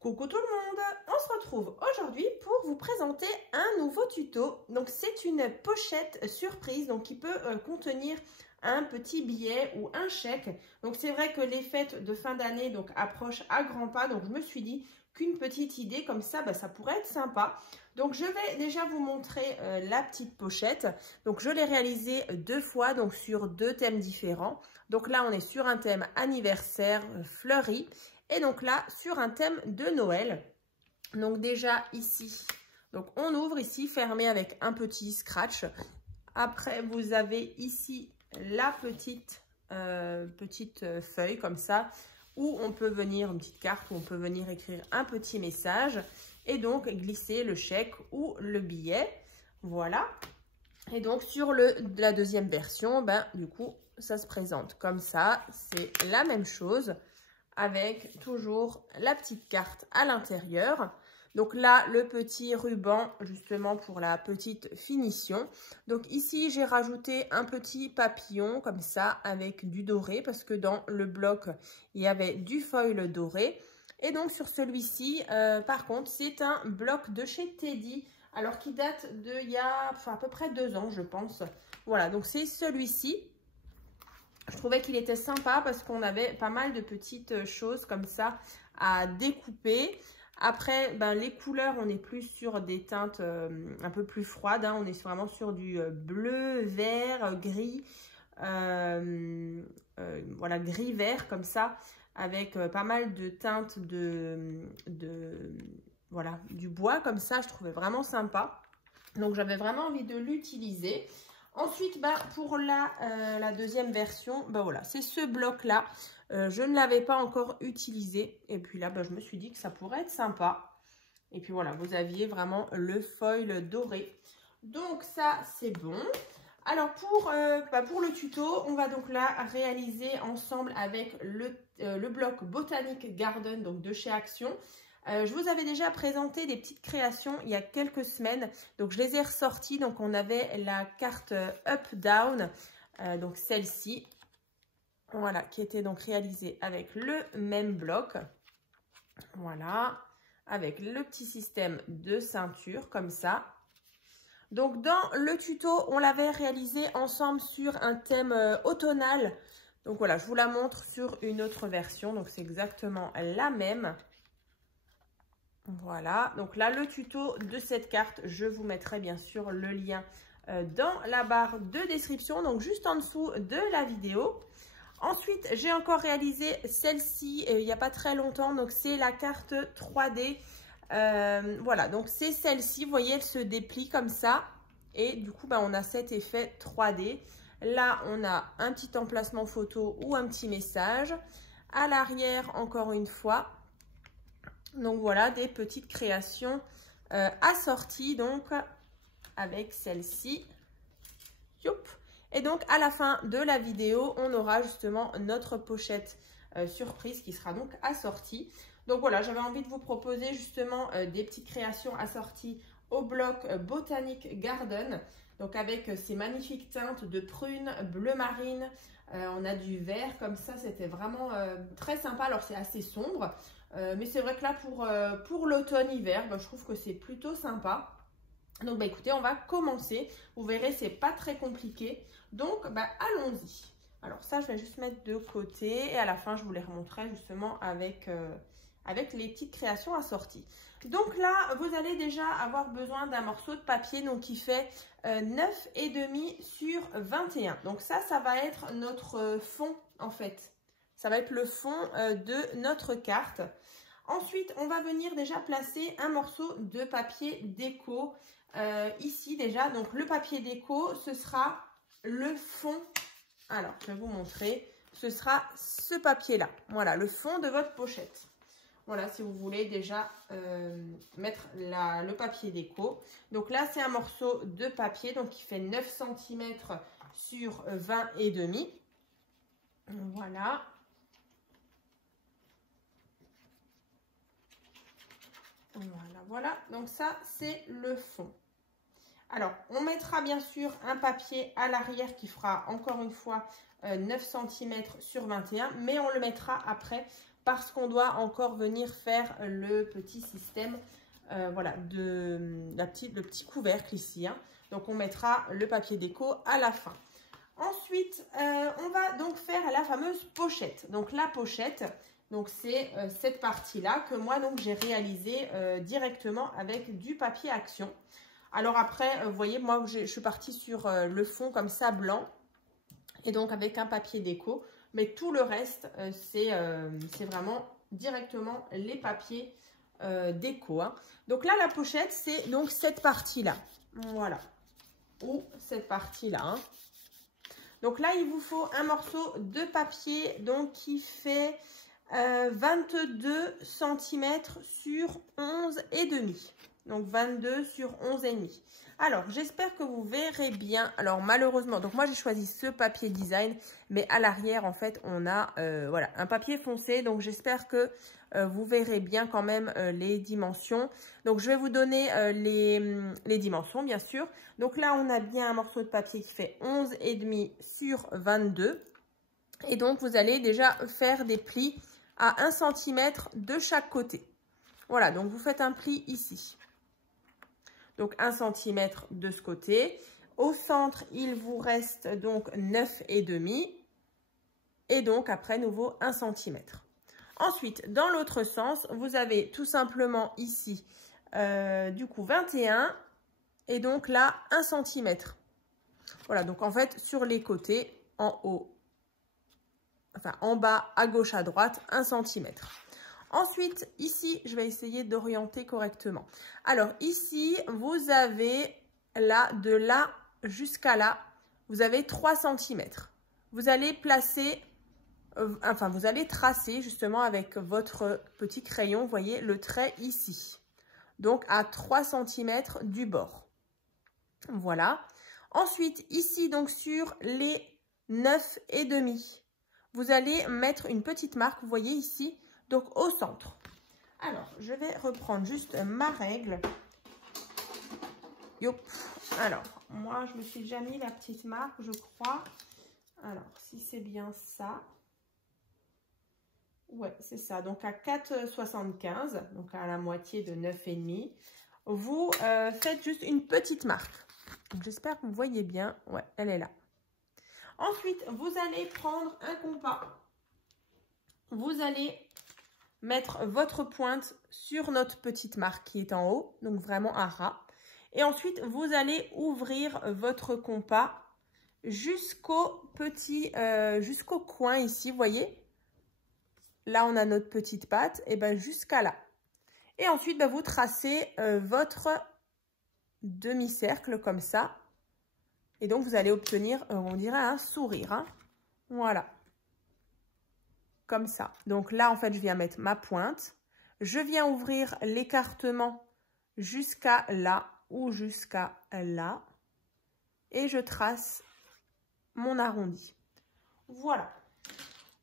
Coucou tout le monde, on se retrouve aujourd'hui pour vous présenter un nouveau tuto. Donc c'est une pochette surprise donc qui peut contenir un petit billet ou un chèque. Donc c'est vrai que les fêtes de fin d'année donc approchent à grands pas, donc je me suis dit qu'une petite idée comme ça, ça pourrait être sympa. Donc je vais déjà vous montrer la petite pochette. Donc je l'ai réalisée deux fois donc sur deux thèmes différents. Donc là on est sur un thème anniversaire fleuri. Et donc là, sur un thème de Noël. Donc déjà ici, donc on ouvre ici, fermé avec un petit scratch. Après, vous avez ici la petite feuille comme ça, où on peut venir, une petite carte, où on peut venir écrire un petit message. Et donc glisser le chèque ou le billet. Voilà. Et donc sur la deuxième version, du coup, ça se présente comme ça. C'est la même chose, avec toujours la petite carte à l'intérieur. Donc là, le petit ruban justement pour la petite finition. Donc ici, j'ai rajouté un petit papillon comme ça avec du doré parce que dans le bloc, il y avait du foil doré. Et donc sur celui-ci, par contre, c'est un bloc de chez Teddy. Alors qui date il y a à peu près 2 ans, je pense. Voilà, donc c'est celui-ci. Je trouvais qu'il était sympa parce qu'on avait pas mal de petites choses comme ça à découper. Après, les couleurs, on est plus sur des teintes un peu plus froides. On est vraiment sur du bleu, vert, gris. Voilà, gris-vert comme ça, avec pas mal de teintes voilà, du bois comme ça. Je trouvais vraiment sympa. Donc, j'avais vraiment envie de l'utiliser. Ensuite, pour la deuxième version, voilà, c'est ce bloc-là. Je ne l'avais pas encore utilisé. Et puis là, je me suis dit que ça pourrait être sympa. Et puis voilà, vous aviez vraiment le foil doré. Donc ça, c'est bon. Alors, pour le tuto, on va donc là réaliser ensemble avec le bloc Botanic Garden donc de chez Action. Je vous avais déjà présenté des petites créations il y a quelques semaines. Donc, je les ai ressorties. Donc, on avait la carte Up-Down, donc celle-ci. Voilà, qui était donc réalisée avec le même bloc. Voilà, avec le petit système de ceinture, comme ça. Donc, dans le tuto, on l'avait réalisé ensemble sur un thème automnal. Donc, voilà, je vous la montre sur une autre version. Donc, c'est exactement la même. Voilà, donc là, le tuto de cette carte, je vous mettrai bien sûr le lien dans la barre de description, donc juste en dessous de la vidéo. Ensuite, j'ai encore réalisé celle-ci il n'y a pas très longtemps, donc c'est la carte 3D. Voilà, donc c'est celle-ci, vous voyez, elle se déplie comme ça. Et du coup, on a cet effet 3D. Là, on a un petit emplacement photo ou un petit message. À l'arrière, encore une fois. Donc voilà, des petites créations assorties donc avec celle-ci. Et donc à la fin de la vidéo, on aura justement notre pochette surprise qui sera donc assortie. Donc voilà, j'avais envie de vous proposer justement des petites créations assorties au bloc Botanic Garden. Donc avec ces magnifiques teintes de prune, bleu marine, on a du vert comme ça, c'était vraiment très sympa. Alors c'est assez sombre, mais c'est vrai que là pour l'automne-hiver, je trouve que c'est plutôt sympa. Donc écoutez, on va commencer. Vous verrez, c'est pas très compliqué. Donc allons-y. Alors ça, je vais juste mettre de côté et à la fin, je vous les remontrerai justement avec les petites créations assorties. Donc là, vous allez déjà avoir besoin d'un morceau de papier donc qui fait 9,5 sur 21. Donc ça va être notre fond en fait. Ça va être le fond de notre carte. Ensuite, on va venir déjà placer un morceau de papier déco ici déjà. Donc le papier déco, ce sera le fond. Alors, je vais vous montrer. Ce sera ce papier-là. Voilà, le fond de votre pochette. Voilà, si vous voulez déjà mettre le papier déco. Donc là, c'est un morceau de papier donc qui fait 9 cm sur 20,5. Voilà. Voilà. Donc ça, c'est le fond. Alors, on mettra bien sûr un papier à l'arrière qui fera encore une fois 9 cm sur 21, mais on le mettra après parce qu'on doit encore venir faire le petit système voilà, le petit couvercle ici. Hein. Donc, on mettra le papier déco à la fin. Ensuite, on va donc faire la fameuse pochette. Donc, la pochette, donc c'est cette partie-là que moi, donc, j'ai réalisée directement avec du papier Action. Alors après, vous voyez, moi, je suis partie sur le fond comme ça, blanc. Et donc, avec un papier déco. Mais tout le reste, c'est vraiment directement les papiers déco. Hein. Donc là, la pochette, c'est donc cette partie-là. Voilà. Ou cette partie-là. Hein. Donc là, il vous faut un morceau de papier donc, qui fait 22 cm sur 11,5. Donc 22 sur 11,5. Alors, j'espère que vous verrez bien. Alors, malheureusement, donc moi, j'ai choisi ce papier design. Mais à l'arrière, en fait, on a voilà, un papier foncé. Donc, j'espère que vous verrez bien quand même les dimensions. Donc, je vais vous donner les dimensions, bien sûr. Donc là, on a bien un morceau de papier qui fait 11,5 sur 22. Et donc, vous allez déjà faire des plis à 1 cm de chaque côté. Voilà, donc vous faites un pli ici. Donc 1 cm de ce côté. Au centre, il vous reste donc 9,5. Et donc après, nouveau 1 cm. Ensuite, dans l'autre sens, vous avez tout simplement ici, du coup 21. Et donc là, 1 cm. Voilà, donc en fait, sur les côtés, en haut, enfin en bas, à gauche, à droite, 1 cm. Ensuite, ici, je vais essayer d'orienter correctement. Alors, ici, vous avez là, de là jusqu'à là, vous avez 3 cm. Vous allez placer, enfin, vous allez tracer justement avec votre petit crayon, vous voyez, le trait ici. Donc, à 3 cm du bord. Voilà. Ensuite, ici, donc, sur les 9,5, vous allez mettre une petite marque, vous voyez ici, donc au centre. Alors, je vais reprendre juste ma règle. Yop. Alors, moi, je me suis déjà mis la petite marque, je crois. Alors, si c'est bien ça. Ouais, c'est ça. Donc, à 4,75, donc à la moitié de 9,5, vous faites juste une petite marque. J'espère que vous voyez bien. Ouais, elle est là. Ensuite, vous allez prendre un compas. Vous allez mettre votre pointe sur notre petite marque qui est en haut, donc vraiment à ras. Et ensuite, vous allez ouvrir votre compas jusqu'au jusqu'au coin ici, vous voyez. Là, on a notre petite patte, et bien jusqu'à là. Et ensuite, ben, vous tracez votre demi-cercle comme ça. Et donc, vous allez obtenir, on dirait, un sourire. Hein. Voilà. Comme ça. Donc là, en fait, je viens mettre ma pointe. Je viens ouvrir l'écartement jusqu'à là ou jusqu'à là. Et je trace mon arrondi. Voilà.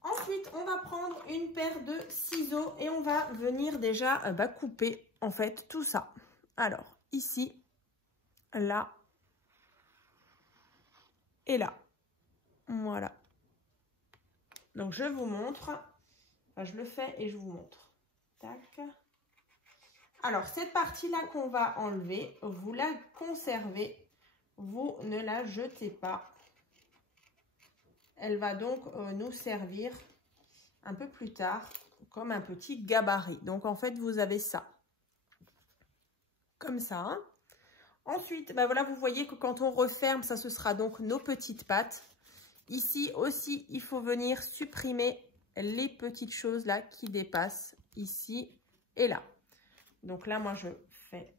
Ensuite, on va prendre une paire de ciseaux et on va venir déjà couper, en fait, tout ça. Alors, ici, là et là. Voilà. Donc, je vous montre. Enfin, je le fais et je vous montre. Tac. Alors, cette partie-là qu'on va enlever, vous la conservez. Vous ne la jetez pas. Elle va donc nous servir un peu plus tard comme un petit gabarit. Donc, en fait, vous avez ça. Comme ça. Hein. Ensuite, ben voilà, vous voyez que quand on referme, ça, ce sera donc nos petites pattes. Ici aussi, il faut venir supprimer les petites choses là qui dépassent ici et là. Donc là, moi, je fais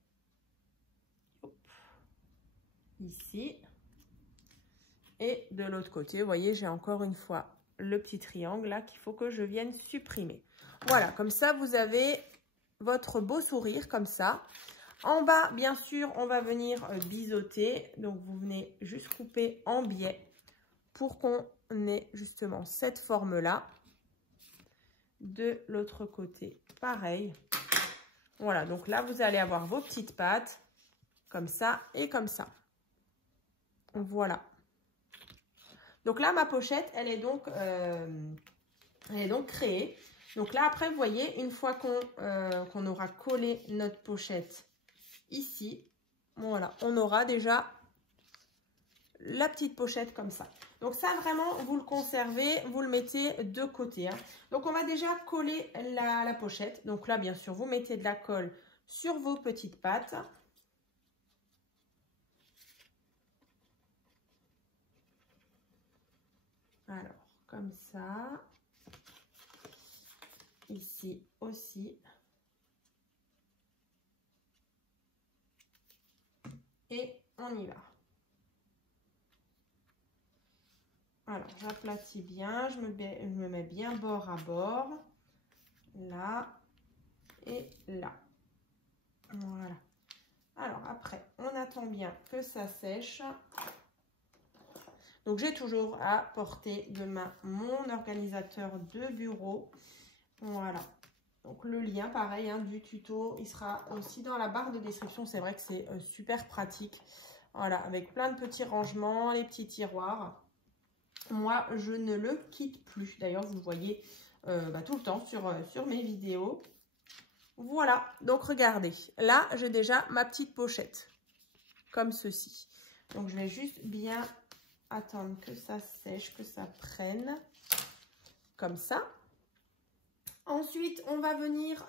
ici. Et de l'autre côté, vous voyez, j'ai encore une fois le petit triangle là qu'il faut que je vienne supprimer. Voilà, comme ça, vous avez votre beau sourire comme ça. En bas, bien sûr, on va venir biseauter. Donc, vous venez juste couper en biais pour qu'on ait justement cette forme-là. De l'autre côté, pareil. Voilà, donc là, vous allez avoir vos petites pattes comme ça et comme ça. Voilà. Donc là, ma pochette, elle est donc créée. Donc là, après, vous voyez, une fois qu'on aura collé notre pochette ici, voilà, on aura déjà la petite pochette comme ça. Donc ça, vraiment, vous le conservez, vous le mettez de côté. Hein. Donc on va déjà coller la pochette. Donc là, bien sûr, vous mettez de la colle sur vos petites pattes. Alors, comme ça. Ici aussi. Et on y va. Alors, j'aplatis bien, je me mets bien bord à bord. Là et là. Voilà. Alors, après, on attend bien que ça sèche. Donc, j'ai toujours à portée de main mon organisateur de bureau. Voilà. Donc, le lien, pareil, hein, du tuto, il sera aussi dans la barre de description. C'est vrai que c'est super pratique. Voilà, avec plein de petits rangements, les petits tiroirs. Moi, je ne le quitte plus. D'ailleurs, vous le voyez tout le temps sur mes vidéos. Voilà, donc regardez. Là, j'ai déjà ma petite pochette, comme ceci. Donc, je vais juste bien attendre que ça sèche, que ça prenne, comme ça. Ensuite, on va venir,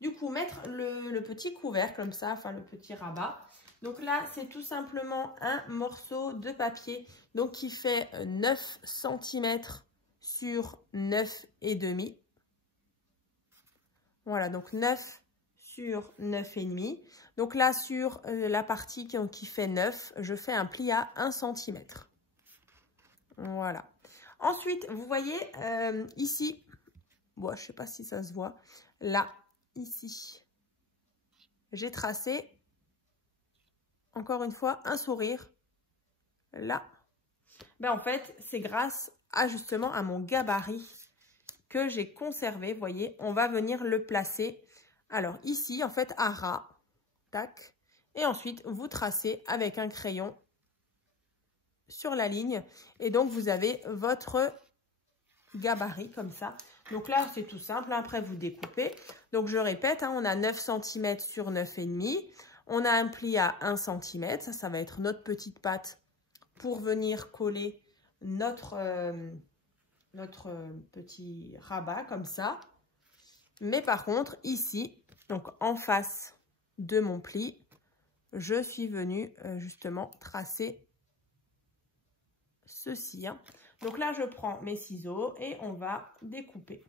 du coup, mettre le petit couvercle, comme ça, enfin le petit rabat. Donc là, c'est tout simplement un morceau de papier donc qui fait 9 cm sur 9,5. Voilà, donc 9 sur 9,5. Donc là, sur la partie qui fait 9, je fais un pli à 1 cm. Voilà. Ensuite, vous voyez ici, bon, je ne sais pas si ça se voit, là, ici, j'ai tracé encore une fois un sourire là. Ben, en fait, c'est grâce à justement à mon gabarit que j'ai conservé. Vous voyez, on va venir le placer. Alors ici, en fait, à ras, tac. Et ensuite, vous tracez avec un crayon sur la ligne. Et donc, vous avez votre gabarit comme ça. Donc là, c'est tout simple. Après, vous découpez. Donc, je répète, hein, on a 9 cm sur 9,5. On a un pli à 1 cm, ça va être notre petite patte pour venir coller notre petit rabat comme ça. Mais par contre, ici, donc en face de mon pli, je suis venue justement tracer ceci. Hein. Donc là, je prends mes ciseaux et on va découper.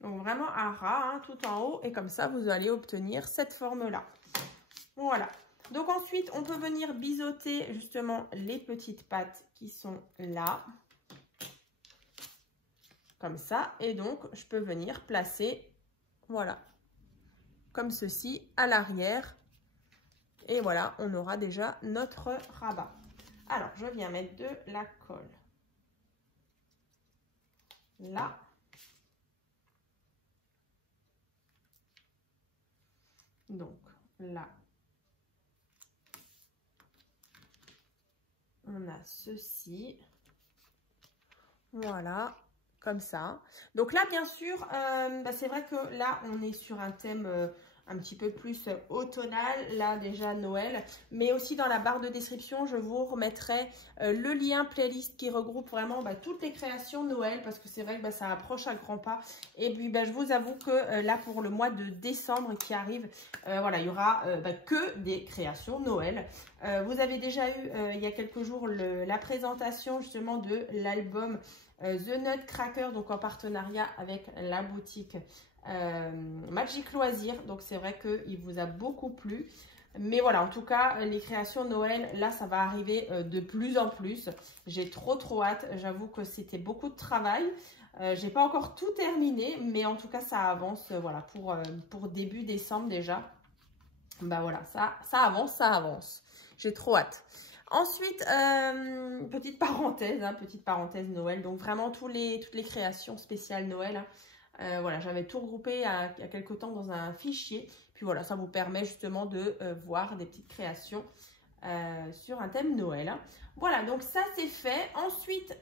Donc vraiment à ras, hein, tout en haut. Et comme ça, vous allez obtenir cette forme-là. Voilà. Donc ensuite, on peut venir biseauter justement les petites pattes qui sont là. Comme ça. Et donc, je peux venir placer, voilà, comme ceci, à l'arrière. Et voilà, on aura déjà notre rabat. Alors, je viens mettre de la colle là. Donc là, on a ceci. Voilà, comme ça. Donc là, bien sûr, c'est vrai que là, on est sur un thème un petit peu plus automnal, là déjà Noël. Mais aussi dans la barre de description, je vous remettrai le lien playlist qui regroupe vraiment toutes les créations Noël. Parce que c'est vrai que ça approche à grands pas. Et puis, je vous avoue que là, pour le mois de décembre qui arrive, voilà, il y aura que des créations Noël. Vous avez déjà eu, il y a quelques jours, la présentation justement de l'album The Nutcracker, donc en partenariat avec la boutique Magic Loisirs. Donc c'est vrai qu'il vous a beaucoup plu. Mais voilà, en tout cas, les créations Noël, là, ça va arriver de plus en plus. J'ai trop hâte. J'avoue que c'était beaucoup de travail. J'ai pas encore tout terminé, mais en tout cas, ça avance. Voilà, pour début décembre déjà. Voilà, ça avance. J'ai trop hâte. Ensuite, petite parenthèse Noël. Donc vraiment toutes les créations spéciales Noël. Voilà, j'avais tout regroupé il y a quelques temps dans un fichier. Puis voilà, ça vous permet justement de voir des petites créations sur un thème Noël. Hein. Voilà, donc ça c'est fait. Ensuite,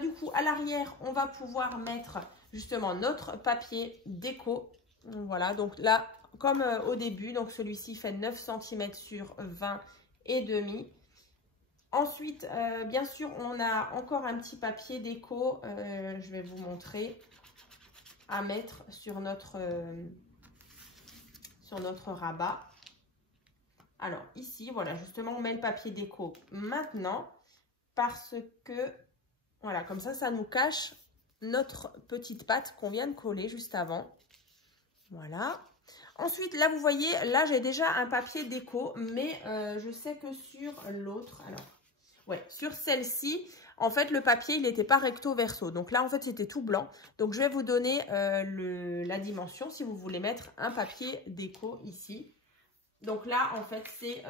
du coup, à l'arrière, on va pouvoir mettre justement notre papier déco. Voilà, donc là, comme au début, donc celui-ci fait 9 cm sur 20 et demi. Ensuite, bien sûr, on a encore un petit papier déco, je vais vous montrer, à mettre sur notre rabat. Alors ici, voilà, justement, on met le papier déco maintenant parce que, voilà, comme ça nous cache notre petite pâte qu'on vient de coller juste avant. Voilà. Ensuite, là, vous voyez, là, j'ai déjà un papier déco, mais je sais que sur l'autre, alors, ouais, sur celle-ci, en fait, le papier, il n'était pas recto verso. Donc là, en fait, c'était tout blanc. Donc, je vais vous donner la dimension si vous voulez mettre un papier déco ici. Donc là, en fait, c'est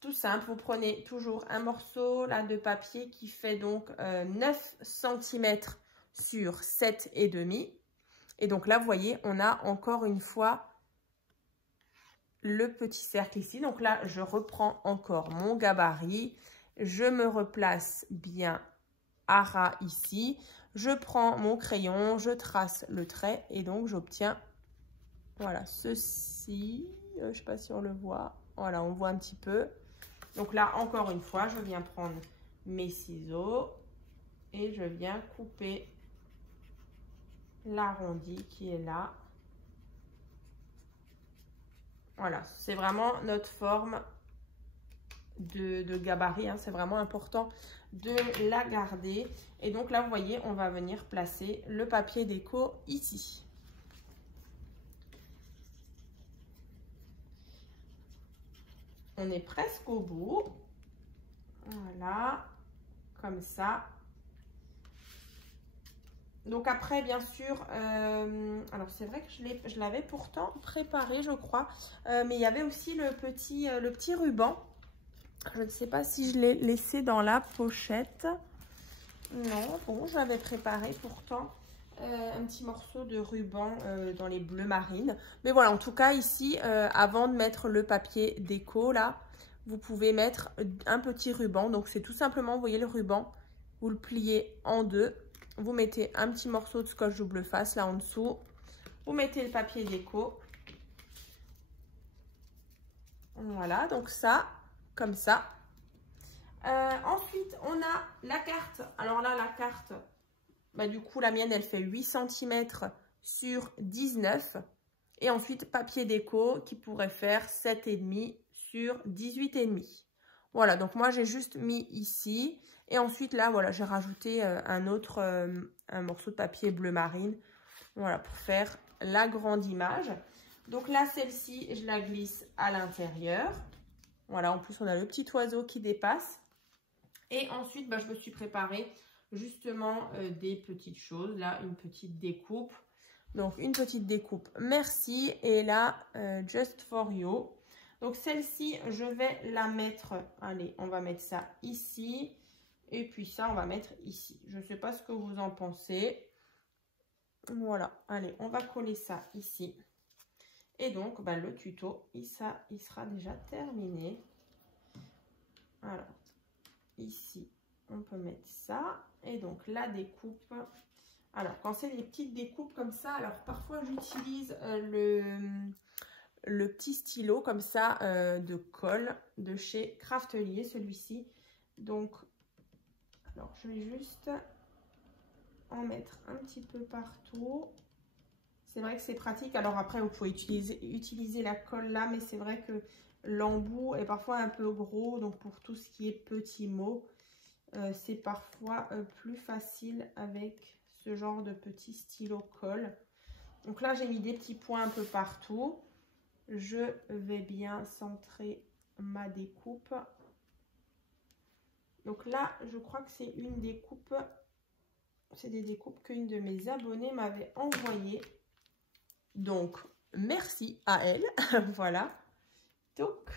tout simple. Vous prenez toujours un morceau là de papier qui fait donc 9 cm sur 7,5. Et donc là, vous voyez, on a encore une fois le petit cercle ici. Donc là, je reprends encore mon gabarit. Je me replace bien à ras ici. Je prends mon crayon, je trace le trait et donc j'obtiens, voilà, ceci. Je ne sais pas si on le voit. Voilà, on voit un petit peu. Donc là, encore une fois, je viens prendre mes ciseaux et je viens couper l'arrondi qui est là. Voilà, c'est vraiment notre forme de gabarit. Hein, c'est vraiment important de la garder. Et donc là, vous voyez, on va venir placer le papier déco ici. On est presque au bout. Voilà, comme ça. Donc après, bien sûr, alors c'est vrai que je l'avais pourtant préparé, je crois. Mais il y avait aussi le petit ruban. Je ne sais pas si je l'ai laissé dans la pochette. Non, bon, je l'avais préparé pourtant. Un petit morceau de ruban dans les bleus marines. Mais voilà, en tout cas, ici, avant de mettre le papier déco, là, vous pouvez mettre un petit ruban. Donc, c'est tout simplement, vous voyez le ruban, vous le pliez en deux. Vous mettez un petit morceau de scotch double face, là en dessous. Vous mettez le papier déco. Voilà, donc ça, comme ça. Ensuite, on a la carte. Alors là, la carte... du coup, la mienne, elle fait 8 cm sur 19. Et ensuite, papier déco qui pourrait faire 7,5 sur 18,5. Voilà, donc moi, j'ai juste mis ici. Et ensuite, là, voilà, j'ai rajouté un morceau de papier bleu marine. Voilà, pour faire la grande image. Donc là, celle-ci, je la glisse à l'intérieur. Voilà, en plus, on a le petit oiseau qui dépasse. Et ensuite, je me suis préparé justement des petites choses. Là, une petite découpe. Donc, une petite découpe, merci. Et là, just for you. Donc, celle-ci, je vais la mettre. Allez, on va mettre ça ici. Et puis ça, on va mettre ici. Je ne sais pas ce que vous en pensez. Voilà, allez, on va coller ça ici. Et donc, le tuto, il sera déjà terminé. Alors, ici, on peut mettre ça. Et donc, la découpe. Alors, quand c'est des petites découpes comme ça, alors parfois, j'utilise le petit stylo comme ça de colle de chez Craftelier, celui-ci. Donc, alors, je vais juste en mettre un petit peu partout. C'est vrai que c'est pratique. Alors après, vous pouvez utiliser la colle là, mais c'est vrai que l'embout est parfois un peu gros. Donc pour tout ce qui est petits mots, c'est parfois plus facile avec ce genre de petit stylo colle. Donc là, j'ai mis des petits points un peu partout. Je vais bien centrer ma découpe. Donc là, je crois que c'est une découpe. C'est des découpes qu'une de mes abonnées m'avait envoyées. Donc, merci à elle. Voilà. Donc,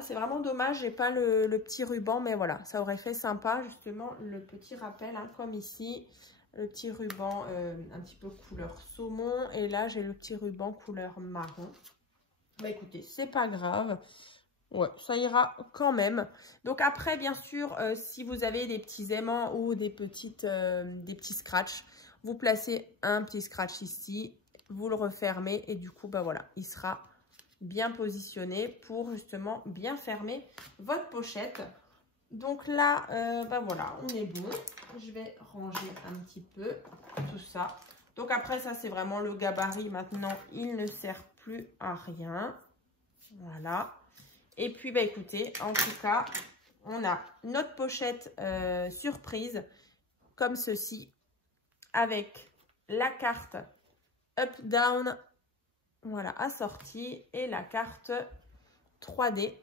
c'est vraiment dommage, j'ai pas le petit ruban, mais voilà, ça aurait fait sympa, justement, le petit rappel, hein, comme ici, le petit ruban un petit peu couleur saumon, et là, j'ai le petit ruban couleur marron. Écoutez, c'est pas grave. Ouais, ça ira quand même. Donc après, bien sûr, si vous avez des petits aimants ou des petits scratchs, vous placez un petit scratch ici, vous le refermez et du coup, bah voilà, il sera bien positionné pour justement bien fermer votre pochette. Donc là, bah voilà, on est bon. Je vais ranger un petit peu tout ça. Donc après, ça, c'est vraiment le gabarit. Maintenant, il ne sert plus à rien. Voilà. Et puis, bah écoutez, en tout cas, on a notre pochette surprise comme ceci avec la carte Up Down, voilà, assortie et la carte 3D.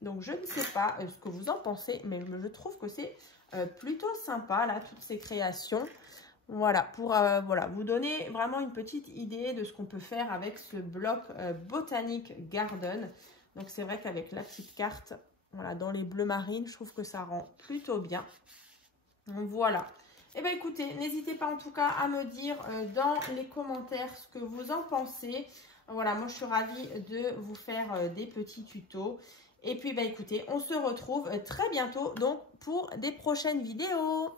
Donc, je ne sais pas ce que vous en pensez, mais je trouve que c'est plutôt sympa, là, toutes ces créations. Voilà, pour voilà, vous donner vraiment une petite idée de ce qu'on peut faire avec ce bloc Botanic Garden. Donc, c'est vrai qu'avec la petite carte, voilà, dans les bleus marines, je trouve que ça rend plutôt bien. Donc, voilà. Eh bien, écoutez, n'hésitez pas en tout cas à me dire dans les commentaires ce que vous en pensez. Voilà, moi, je suis ravie de vous faire des petits tutos. Et puis, bah, écoutez, on se retrouve très bientôt donc pour des prochaines vidéos.